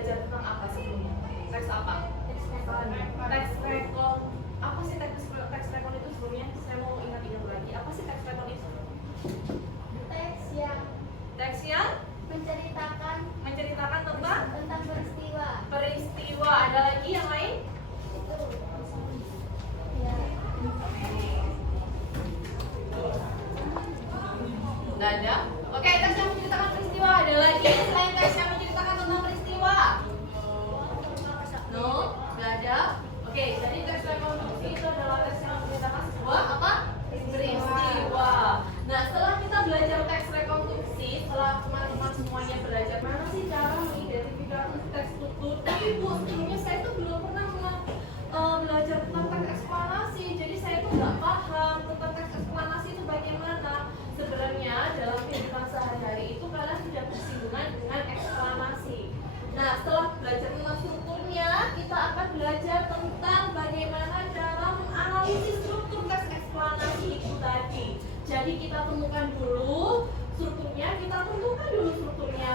belajar tentang apa sebelumnya? Teks apa? Teks rekon. Apa sih teks rekon itu sebelumnya? Saya mau ingat-ingat lagi. Apa sih teks rekon itu? Teks yang menceritakan tentang peristiwa. Ada lagi yang lain? Nggak ada. Oke, teks yang menceritakan peristiwa. Ada lagi selain teks yang menceritakan tentang peristiwa? No, nggak ada. Oke, jadi teks rekonstruksi itu adalah teks yang menceritakan sebuah apa? Peristiwa. Nah, setelah kita belajar teks rekonstruksi, setelah teman-teman semuanya belajar mana sih cara mengidentifikasi teks struktur. Tapi Bu, sebelumnya saya itu belum pernah belajar tentang teks eksplanasi. Jadi saya itu nggak paham tentang teks eksplanasi itu bagaimana. Sebenarnya dalam kehidupan sehari-hari itu kalian sudah bersinggungan dengan eksplanasi. Nah, setelah belajar tentang strukturnya, kita akan belajar tentang bagaimana cara menganalisis struktur teks eksplanasi itu tadi. Jadi kita temukan dulu strukturnya,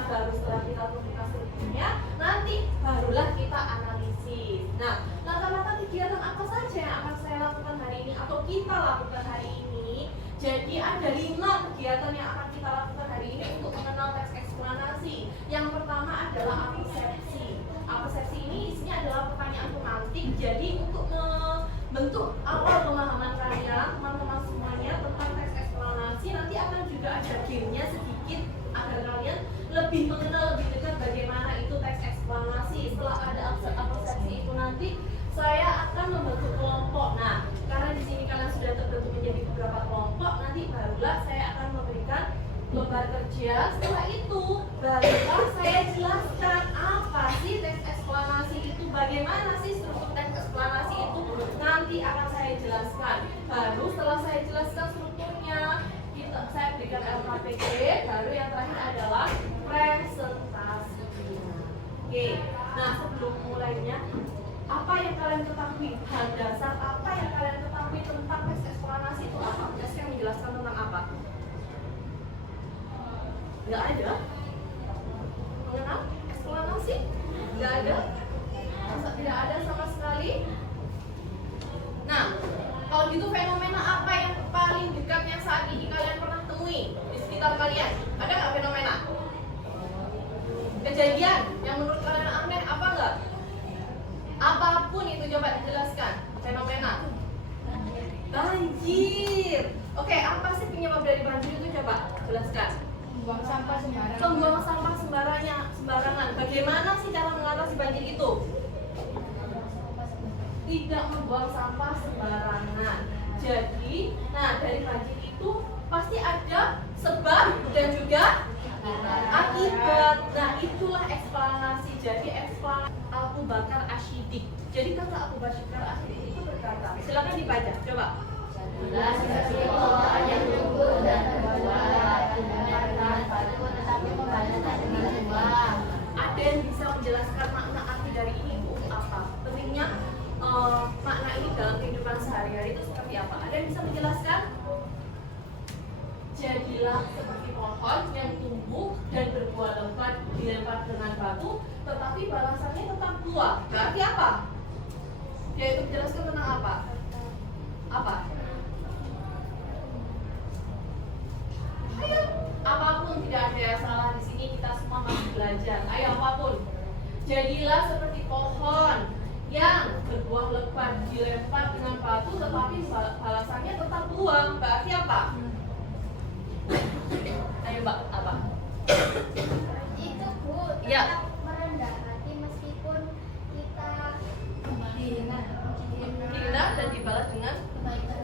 baru setelah kita temukan strukturnya, nanti barulah kita analisis. Nah, langkah-langkah kegiatan apa saja yang akan saya lakukan hari ini atau kita lakukan hari ini? Jadi ada 5 kegiatan yang akan kita lakukan hari ini untuk mengenal teks eksplanasi. Yang pertama adalah apersepsi. Apersepsi ini isinya adalah pertanyaan pemantik. Jadi untuk membentuk awal pemahaman kalian, teman-teman semuanya tentang teks eksplanasi, nanti akan juga ada gamenya sedikit agar kalian lebih mengenal lebih dekat bagaimana itu teks eksplanasi. Setelah ada apersepsi itu nanti saya akan membentuk kelompok. Nah, karena di sini kalian sudah terbentuk menjadi beberapa kelompok, nanti barulah saya akan memberikan lembar kerja. Setelah itu barulah saya jelaskan apa sih teks eksplanasi itu, bagaimana sih struktur teks eksplanasi itu, nanti akan saya jelaskan. Baru setelah saya jelaskan strukturnya, saya berikan LKPG. Baru yang terakhir adalah presentasi. Oke, nah sebelum mulainya, apa yang kalian ketahui, hal dasar apa yang kalian ketahui tentang teks eksplanasi itu apa? Teks yang menjelaskan tentang apa? Nggak ada? Mengenal eksplanasi? Nggak ada? Masa tidak ada sama sekali? Nah, kalau gitu fenomena apa yang paling dekat yang saat ini kalian pernah temui di sekitar kalian? Ada nggak fenomena? Kejadian yang menurut kalian aneh apa nggak? Apapun itu coba dijelaskan. Fenomena banjir. Oke, apa sih penyebab dari banjir itu, coba jelaskan. Membuang sampah sembarangan. Membuang sampah sembarangan. Bagaimana sih cara mengatasi banjir itu? Tidak membuang sampah sembarangan. Jadi, nah dari banjir itu pasti ada sebab dan juga akibat. Nah, itulah eksplanasi. Jadi eksplanasi Abu Bakar Ashidik. Jadi kata Abu Bakar Ashidik itu berkata, silakan dibaca, coba. Ada yang bisa menjelaskan makna arti dari ini untuk apa? Pentingnya makna ini dalam kehidupan sehari-hari itu seperti apa? Ada yang bisa menjelaskan? Jadilah seperti pohon yang tumbuh dan berbuah lebat dilempar dengan batu, tetapi balasannya tetap buah. Berarti apa? Yaitu menjelaskan tentang apa? Apa? Ayo, apapun, tidak ada yang salah di sini, kita semua masih belajar. Ayo, apapun. Jadilah seperti pohon yang berbuah lebat dilempar dengan batu, tetapi balasannya tetap buah. Berarti apa? Ayo Mbak, apa? Itu Bu, tetap Ya. merendah hati meskipun kita Hina dan dibalas dengan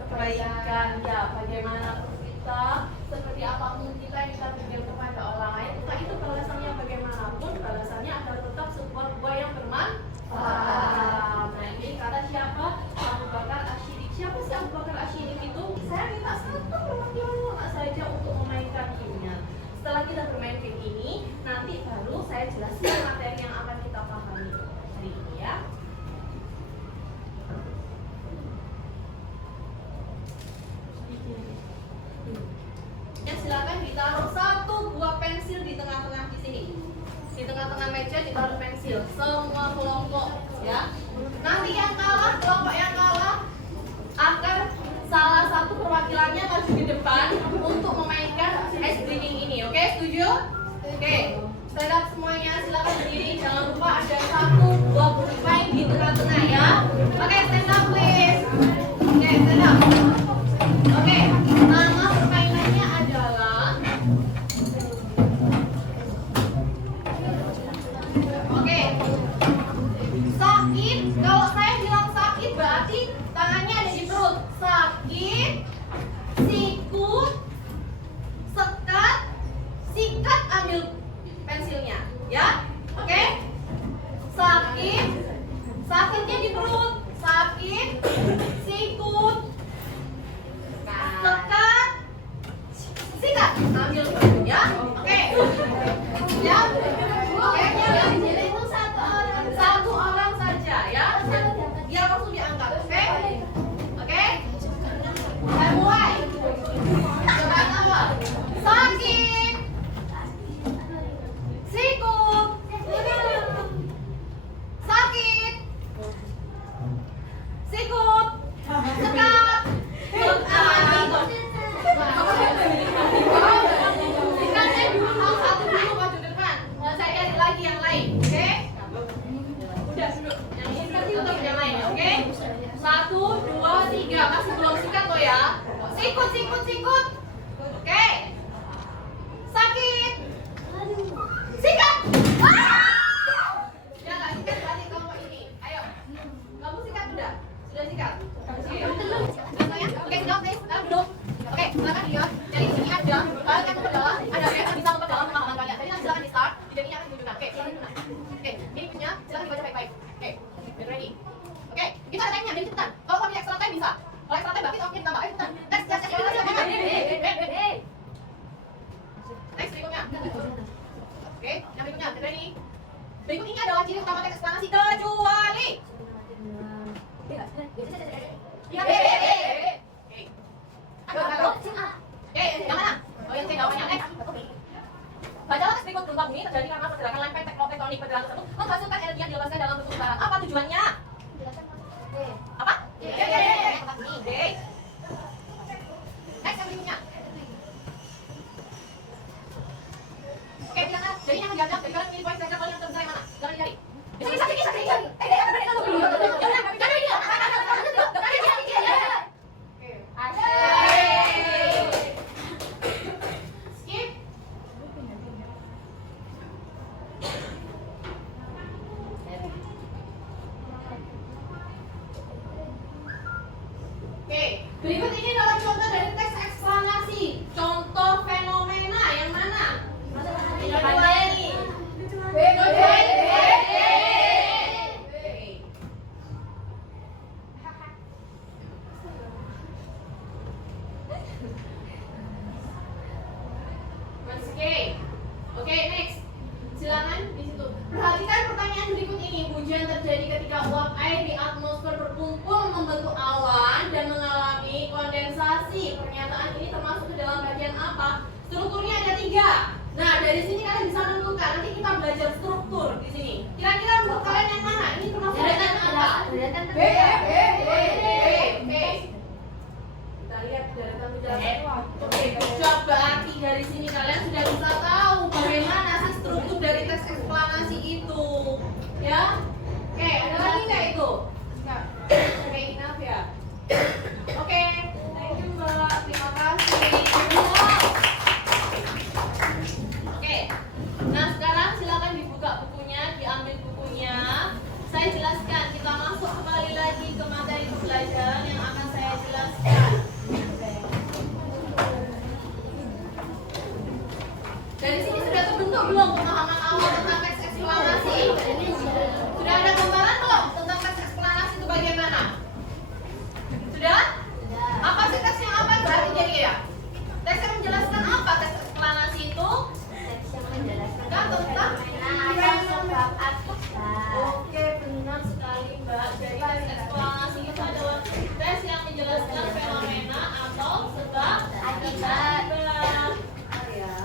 kebaikan. Ya, bagaimana kita, seperti apapun kita yang kita berikan kepada orang lain, entah itu balasannya bagaimanapun, balasannya adalah tetap sebuah buah yang bermanfaat. Nah, ini kata siapa? Abu Bakar Ashidik. Siapa sih Abu Bakar Ashidik itu? Saya minta satu perwakilan anak saja untuk memainkan gamenya. Setelah kita bermain game ini, nanti baru saya jelaskan materi yang akan kita pahami hari ini ya. Ya, silakan ditaruh 1 buah pensil di tengah-tengah di sini. Di tengah-tengah meja ditaruh pensil. Setuju? Oke, stand up semuanya, silakan berdiri. Jangan lupa ada 1, 2 butterfly di tengah-tengah ya. Oke, stand up please. Oke, stand up. Oke, nama permainannya adalah oke. Sakit, kalau saya bilang sakit berarti tangannya ada di perut. Sakit, sikut, sekat, sikat, ambil pensilnya, ya. Oke? Sakit, sakitnya di perut. Sakit, sikut, sekat, sikat, ambil pensil, ya. Oke. Ya. Oke, jadi itu satu orang saja, ya. Dia langsung diangkat, oke? Oke? Saya mulai. Coba apa? Sakit, sikut, sakit, sikut, sekat, sikatnya dulu satu dulu maju depan. Saya cari lagi yang lain, oke? Udah dulu. Yang ini tutup yang lain, oke? 1, 2, 3. Masih belum sikat loh ya. Sikut, sikut, sikut. Oke. Sakit. Sikat. Ya nggak sikat berarti kelompok ini. Ayo. Kamu sikat udah? Sudah sikat? Oke, sudah please. Sekarang duduk. Oke, silakan dia. Jadi di sini ada. Kalian kan memperdalam. Ada mereka bisa memperdalam pemahaman kalian. Jadi nanti silakan di start. Jadi ini akan ditunjukkan. Oke, silakan ditunjukkan. Oke, ini punya. Silakan dibaca baik-baik. Oke, get ready. Oke, kita ada time-nya. Jadi cepetan. Kalau kamu extra time bisa. Kalau extra time berarti oke ditambah. Ayo cepetan. Next, next berikutnya. Oke, yang berikutnya. Get ready. Berikut ini adalah ciri utama teks eksplanasi kecuali. Iya, oke. Oke, yang mana? Oh, yang C jawabannya. Next. Bacalah teks berikut gempa bumi terjadi karena pergerakan lempeng tektonik pergerakan tersebut menghasilkan energi yang dilepaskan dalam bentuk getaran. Apa tujuannya? Apa? Oke. Next yang berikutnya. Oke, silakan. Jadi yang diajak dari kalian pilih poin kira-kira kalian yang terbesar yang mana? Jangan dicari. Bisa. Skip. Oke, berikut ini adalah contoh dari teks eksplanasi. Contoh fenomena yang mana? Ada ini. Oke, next. Silakan di situ. Perhatikan pertanyaan berikut ini. Hujan terjadi ketika uap air di atmosfer berkumpul membentuk awan dan mengalami kondensasi. Pernyataan ini termasuk ke dalam bagian apa? Strukturnya ada 3. Nah, dari sini kalian bisa menentukan. Nanti kita belajar struktur di sini. Kira-kira menurut kalian yang mana? Ini termasuk bagian apa? B. Kita lihat daratan penjelasan. Oke, coba arti dari sini kalian sudah bisa tahu bagaimana sih struktur dari teks eksplanasi itu, ya? Oke, ada lagi nggak itu? Nggak. Oke, enough ya. Oke, thank you Mbak. Terima kasih. Oke, nah sekarang silakan dibuka bukunya, diambil bukunya. Saya jelaskan. Kita masuk kembali lagi ke materi pembelajaran yang akan saya jelaskan. Dari sini sudah terbentuk belum pemahaman awal tentang teks eksplanasi? Sudah ada gambaran belum tentang teks eksplanasi itu bagaimana? Sudah? Apa sih teks yang apa berarti jadi ya? Teks yang menjelaskan apa teks eksplanasi itu? Teks yang menjelaskan tentang sebab akibat. Oke, benar sekali Mbak. Jadi teks eksplanasi itu adalah tes yang menjelaskan fenomena atau sebab akibat. Ya.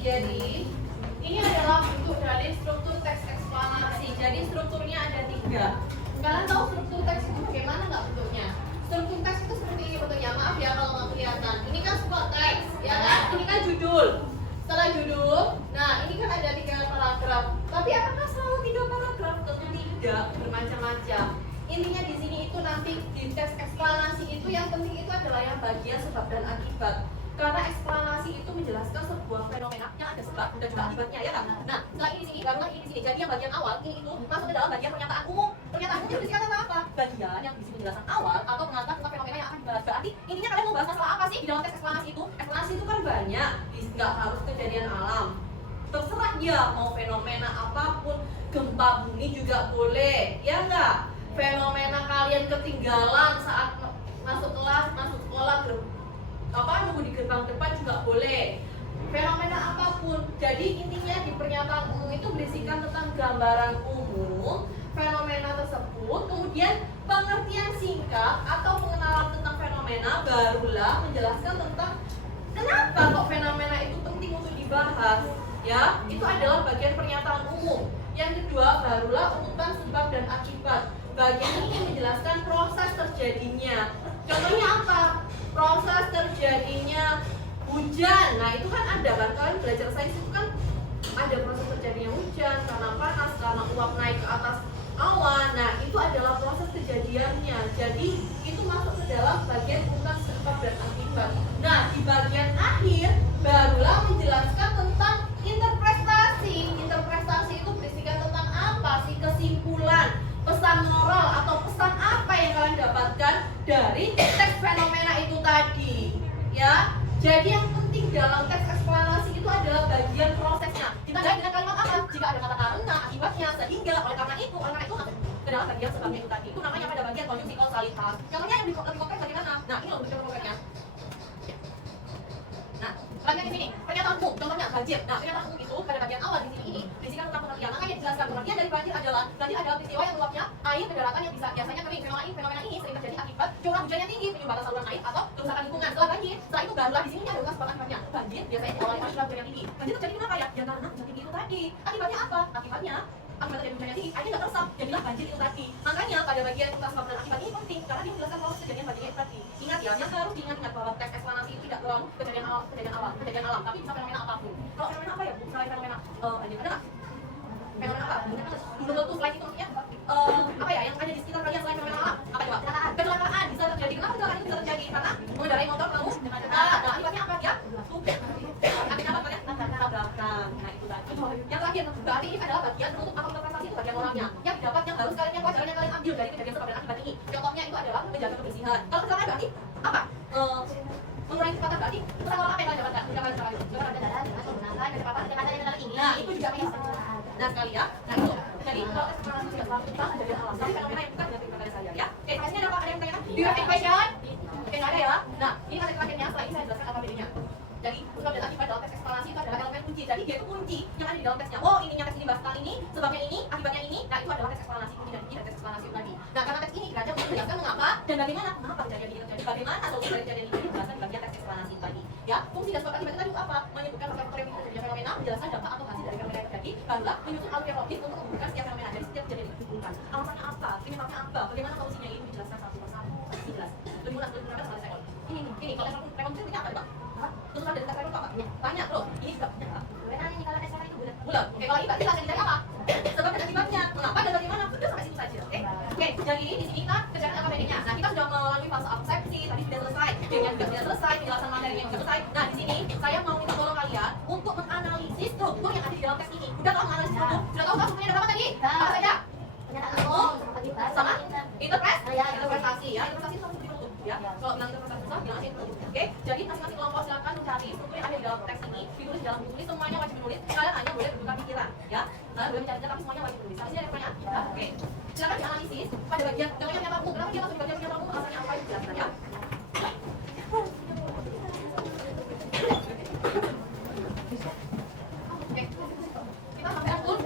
jadi ini adalah bentuk dari struktur teks eksplanasi. Jadi strukturnya ada 3. Kalian tahu struktur teks itu bagaimana nggak bentuknya? Struktur teks itu seperti ini bentuknya. Maaf ya kalau nggak kelihatan. Ini kan sebuah teks, ya kan? Ini kan judul. Setelah judul, nah ini kan ada 3 paragraf. Tapi apakah selalu 3 paragraf? Tentu tidak, bermacam-macam. Intinya di sini itu nanti di teks eksplanasi itu yang penting itu adalah yang bagian sebab dan akibat. Karena eksplanasi itu menjelaskan sebuah fenomena yang ada sebab dan juga akibatnya, ya kan? Nah, setelah ini di sini, barulah ini di sini. Jadi yang bagian awal ini itu masuk ke dalam bagian pernyataan umum. Pernyataan umum itu berisikan tentang apa? Bagian yang berisi penjelasan awal atau pengangkat tentang fenomena yang akan dibahas. Berarti intinya kalian mau bahas masalah apa sih di dalam teks eksplanasi itu? Eksplanasi itu kan banyak, nggak harus kejadian alam. Terserah ya, mau fenomena apapun, gempa bumi juga boleh, ya enggak? Fenomena kalian ketinggalan saat masuk kelas, masuk sekolah, nunggu di gerbang depan juga boleh. Fenomena apapun. Jadi intinya di pernyataan umum itu berisikan tentang gambaran umum fenomena tersebut, kemudian pengertian singkat atau pengenalan tentang fenomena, barulah menjelaskan tentang kenapa kok fenomena itu penting untuk dibahas. Ya, itu adalah bagian pernyataan umum. Yang kedua, barulah urutan sebab dan akibat. Bagian ini menjelaskan proses terjadinya. Contohnya apa? Proses terjadinya hujan. Nah, itu kan ada kan, kalian belajar sains itu kan ada proses terjadinya hujan karena panas, karena uap naik ke atas awan. Nah, itu adalah proses kejadiannya. Jadi, itu masuk ke dalam bagian urutan sebab dan akibat. Nah, di bagian akhir barulah menjelaskan tentang interpretasi. Interpretasi itu berisikan tentang apa sih? Kesimpulan, pesan moral atau pesan apa yang kalian dapatkan dari teks fenomena itu tadi, ya. Jadi yang penting dalam teks eksplanasi itu adalah bagian prosesnya. Ditandai dengan kalimat apa? Jika ada kata karena, akibatnya, sehingga, oleh karena itu ke dalam bagian sebabnya itu tadi. Itu namanya pada bagian konjungsi kausalitas. Contohnya yang lebih konkret bagaimana? Nah, ini loh bentuk konkretnya. Nah, bagian di sini, pernyataan umum, contohnya banjir. Nah, pernyataan umum itu pada bagian awal di sini ini berisikan tentang pengertian. Makanya dijelaskan pengertian dari banjir adalah peristiwa yang meluapnya air ke daratan yang bisa biasanya kering. Fenomena ini sering terjadi akibat curah hujan yang tinggi, penyumbatan saluran air atau kerusakan lingkungan. Setelah banjir, setelah itu barulah di sini ada sebab akibatnya. Banjir biasanya diawali oleh curah hujan yang tinggi. Banjir terjadi kenapa ya? Ya karena hujan tinggi itu tadi. Akibatnya apa? Akibat terjadi hujan yang tinggi, airnya nggak teresap, jadilah banjir itu tadi. Makanya pada bagian urutan sebab dan akibat ini penting karena dia menjelaskan proses kejadian banjir itu tadi. Ingat ya, yang harus diingat bahwa teks eksplanasi itu tidak terlalu kejadian alam, tapi bisa fenomena apapun. Kalau fenomena apa ya, Bu? Selain fenomena banjir, ada nggak? Fenomena apa? Belum tentu selain itu maksudnya apa ya yang ada di sekitar kalian selain fenomena alam? Apa coba? Kecelakaan bisa terjadi. Kenapa kecelakaan itu bisa terjadi? Karena mengendarai motor kamu nah akibatnya apa? Ya, akibatnya apa kalian? Tabrakan. Nah itu tadi. Yang terakhir, berarti ini adalah bagian penutup atau interpretasi itu bagian moralnya. Yang dapat yang harus kalian yang pelajaran yang kalian ambil dari kejadian sebab dan akibat ini. Contohnya itu adalah menjaga kebersihan. Kalau kecelakaan berarti apa? Mengurangi kecepatan berarti kita moral apa yang kalian dapatkan? Jangan kendaraan dengan menggunakan kecepatan yang ada ini. Nah itu juga bisa. Nah sekali ya. Nah itu. Jadi kalau eksplanasi tidak selalu tentang kejadian alam, tapi fenomena yang bukan dengan kepada saya ya. Oke, tesnya ada apa? Ada yang bertanya? Do you have any question? Oke, nggak ada ya. Nah ini materi terakhirnya. Setelah ini saya jelaskan apa bedanya. Jadi sebab dan akibat dalam teks eksplanasi itu adalah elemen kunci. Jadi dia itu kunci yang ada di dalam teksnya. Oh ininya teks ini bahas tentang ini, sebabnya ini, akibatnya ini. Nah itu adalah teks eksplanasi kunci dan ini dan teks eksplanasi tadi. Nah karena teks ini belajar untuk menjelaskan mengapa dan bagaimana kejadian ini terjadi, bagaimana solusi dari kejadian ini dijelaskan di bagian teks eksplanasi tadi. Ya fungsi dan sebab akibat tadi itu apa? Menyebutkan faktor yang terjadi fenomena, menjelaskan dampak atau hasil dari fenomena yang terjadi. Barulah menyusun alur logis untuk menghubungkan setiap fenomena dari setiap kejadian yang dihubungkan. Alasannya apa? Penyebabnya apa? Bagaimana solusinya ini dijelaskan satu persatu. Pasti jelas. Lebih mudah selama sekol. Ini kalau rekonstruksi ini apa, Pak? Tuntutan dari tes apa? Banyak loh. Ini juga banyak. Ini kalau tes itu bulat. Oke, kalau ini berarti hasil dari apa? Sebab dan akibatnya. Mengapa dan bagaimana? Sudah sampai situ saja. Oke, jadi di sini kita kerjakan apa bedanya? Nah, kita sudah melalui fase abstraksi, tadi sudah selesai. Yang juga sudah selesai, penjelasan materinya juga selesai. Nah, di sini saya mau minta tolong kalian untuk menganalisis struktur yang ada di dalam teks ini. Udah tahu menganalisis struktur? Sudah tahu strukturnya ada apa tadi? Apa saja? Pernyataan umum, sama interpretasi ya. Interpretasi itu seperti itu ya. Kalau bilang interpretasi susah, bilang aja itu. Oke, jadi masing-masing kelompok silakan mencari struktur yang ada di dalam teks ini, ditulis dalam buku, semuanya wajib menulis. Kalian hanya boleh bertukar pikiran, ya. Kalian boleh mencari, tapi semuanya wajib menulis. Habis ini ada pertanyaan? Ya, oke. Silakan dianalisis pada bagian pernyataan umum. Kenapa dia masuk di bagian pernyataan umum? Alasannya apa? Dijelaskan ya. Oke, kita sampai pukul.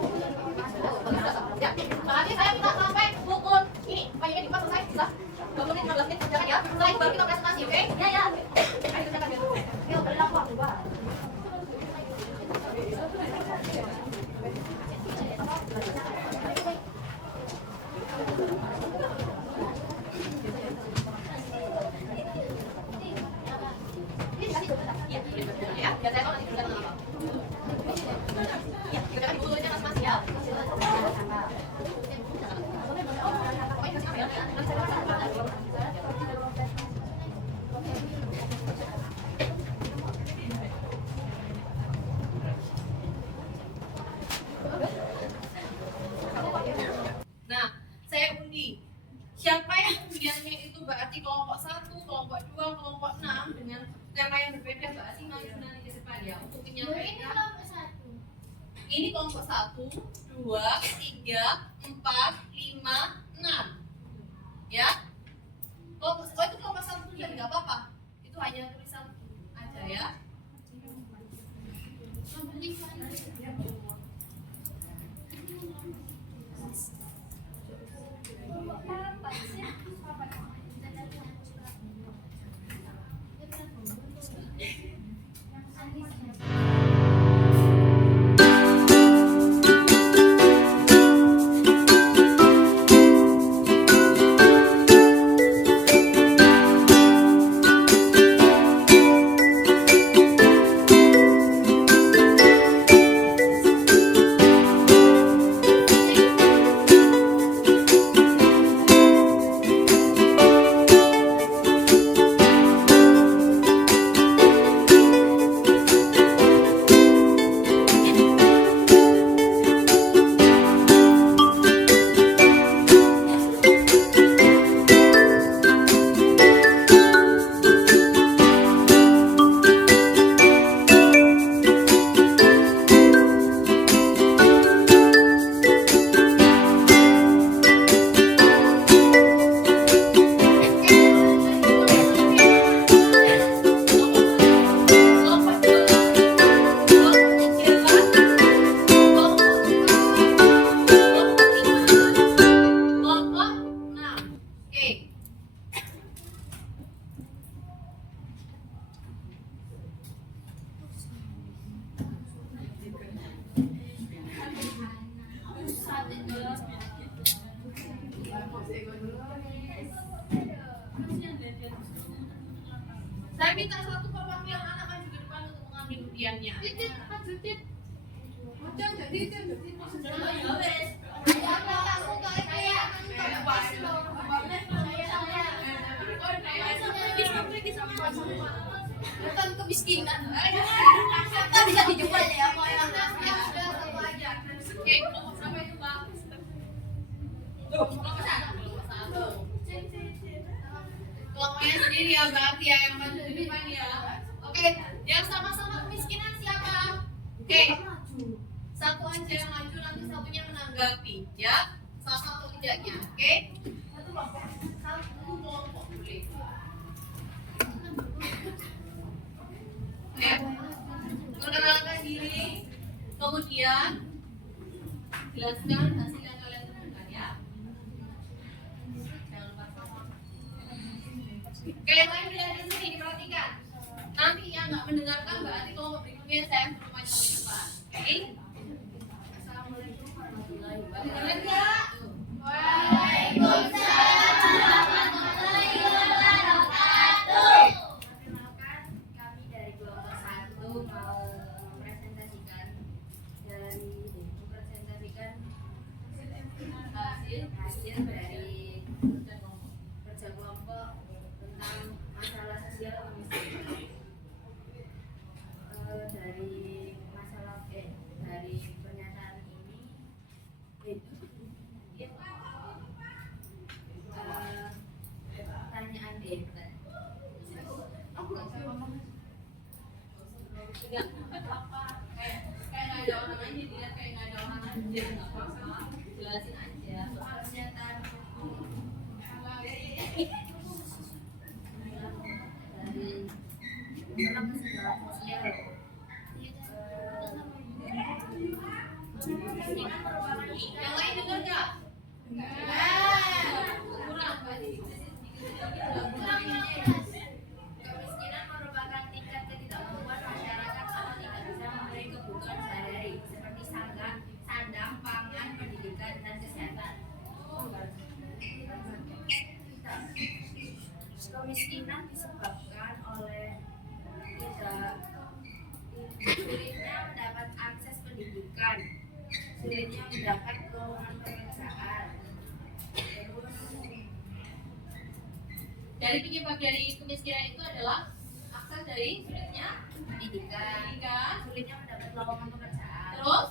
Ya, nanti saya minta sampai pukul ini. Pagi ini selesai, bisa 20 menit, 15 menit kerjakan ya. Setelah itu baru kita presentasi, oke? Ya, ya. Ayo kerjakan ya. Yuk, beri lampu. Ya saya mau nanti bisa apa? Ya, kita kan tulisnya mas mas ya. Nah, saya undi. Siapa yang undiannya itu berarti kelompok 1, kelompok 2, kelompok 6 dengan tema yang berbeda berarti maju nanti ke depan ya untuk menyampaikan. Ini kelompok 1, 2, 3, 4, 5, 6. Ya. Kelompok itu kelompok 1 jadi nggak apa-apa. Itu hanya tulisan aja ya. Saya minta satu perwakilan anak maju ke depan untuk mengambil undiannya. Bukan kemiskinan. Kan bisa dijual ya, mau yang satu aja. Oke, kelompok sama itu Pak. Kelompok satu. Kelompoknya sendiri ya berarti ya yang maju di depan ya. Oke, yang sama-sama kemiskinan siapa? Oke, satu aja yang maju nanti satunya menanggapi ya. Sama atau tidaknya, oke? Satu kelompok boleh. Oke, perkenalkan diri, kemudian jelaskan hasil yang kalian temukan ya. Jangan lupa sama. Oke, yang lain tidak di sini diperhatikan. Nanti yang nggak mendengarkan berarti kelompok berikutnya saya suruh maju ke depan. Oke? Assalamualaikum warahmatullahi wabarakatuh. Waalaikumsalam warahmatullahi wabarakatuh. Perkenalkan, kami dari kelompok 1 mau mempresentasikan hasil dari kerja kelompok tentang masalah sosial kemiskinan. Dari pernyataan ini pertanyaan deh. Kayak nggak ada orang aja, dilihat kayak nggak ada orang aja, nggak apa-apa, jelasin aja. Soal pernyataan dari dalam kesenjangan sosial. Yang lain dengar nggak? Kurang berarti. Kemiskinan merupakan tingkat ketidakmampuan masyarakat atau tidak bisa memberi kebutuhan sehari-hari seperti sandang, pangan, pendidikan, dan kesehatan. Kemiskinan disebabkan oleh pendidikan, sulitnya mendapat lowongan pekerjaan. Terus Dari penyebab dari kemiskinan itu adalah akses dari sulitnya pendidikan, sulitnya mendapat lowongan pekerjaan. terus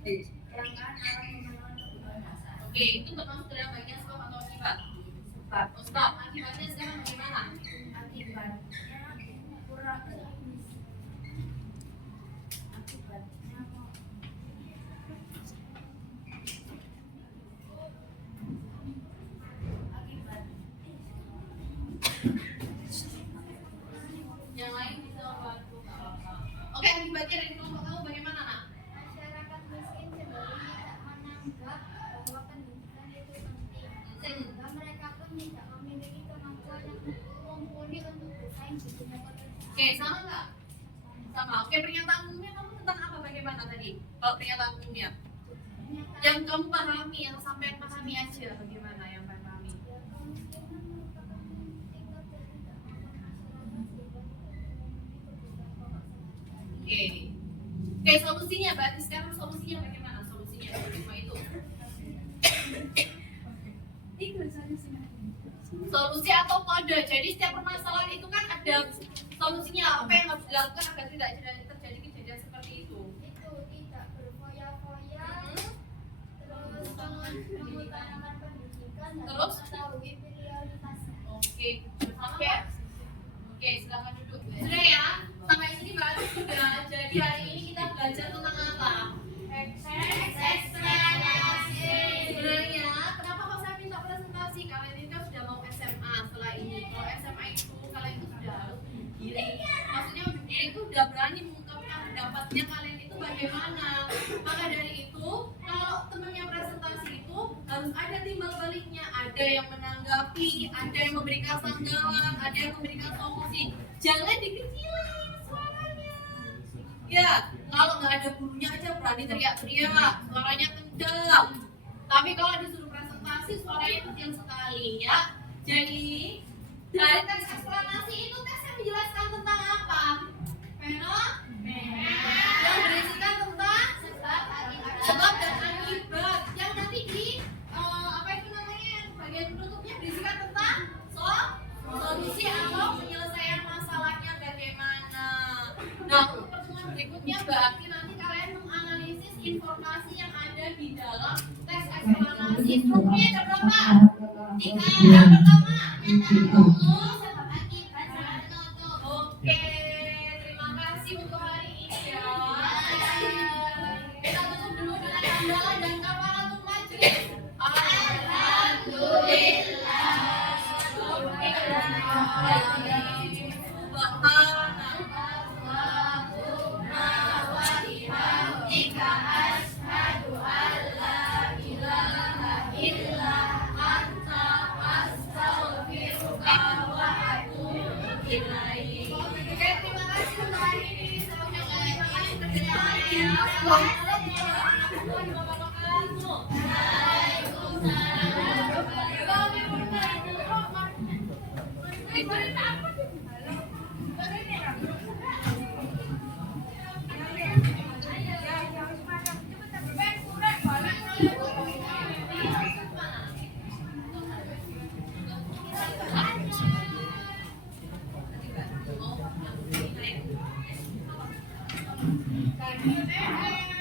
Terus kelangkaan alat pemenuhan kebutuhan dasar. oke, itu termasuk dalam bagian sebab atau akibat? Sebab Sebab, akibatnya sekarang bagaimana? akibatnya kurang akibat Yang lain bisa membantu. Oke, akibatnya dari kelompok kamu bagaimana, Nak? Masyarakat miskin cenderung tidak menganggap bahwa pendidikan itu penting, sehingga mereka pun tidak memiliki kemampuan yang mumpuni untuk bersaing di dunia pekerjaan. Oke, sama nggak? Sama. Oke, pernyataan umumnya kamu tentang apa bagaimana tadi? Kalau pernyataan umumnya, yang kamu pahami, yang sampai pahami aja bagaimana yang kamu pahami? Kemiskinan merupakan tingkat ketidakmampuan masyarakat sehingga tidak memenuhi kebutuhan pokok sehari-hari. Oke. Oke, solusinya berarti sekarang solusinya bagaimana? Solusinya dari semua itu. Solusi atau kode. Jadi setiap permasalahan itu kan ada solusinya, apa yang harus dilakukan agar tidak terjadi kejadian seperti itu. Itu tidak berfoya-foya, terus mengutamakan pendidikan dan Terus? mengetahui prioritasnya. Oke, bersama ya. Oke, silakan duduk. Sudah ya, sampai sini baru sudah. Jadi hari ini kita belajar tentang apa? Ekspektasi. Sebenarnya, kenapa kok saya minta presentasi? Kalian ini kan sudah mau SMA setelah ini. Kalau SMA itu kalian itu sudah harus diri. Maksudnya diri itu udah berani mengungkapkan pendapatnya kalian itu bagaimana. Maka dari itu, kalau temannya presentasi itu harus ada timbal baliknya. Ada yang menanggapi, ada yang memberikan tanggapan, ada yang memberikan solusi. Jangan dikecilin suaranya. Ya, kalau nggak ada gurunya aja berani teriak-teriak, suaranya kencang. Tapi kalau disuruh presentasi suaranya kecil sekali ya. Jadi dari teks eksplanasi itu tes yang menjelaskan tentang apa? Yang berisikan tentang sebab dan akibat. Yang nanti di apa itu namanya bagian penutupnya berisikan tentang solusi atau penyelesaian masalahnya bagaimana. Nah, untuk pertemuan berikutnya berarti nanti kalian menganalisis informasi yang ada di dalam teks eksplanasi. Strukturnya ada berapa? 3. Yang pertama, pernyataan umum, sebab akibat, dan penutup. Oke, terima kasih untuk hari ini ya. Kita tutup dulu dengan hamdalah dan kafaratul majlis. Thank you.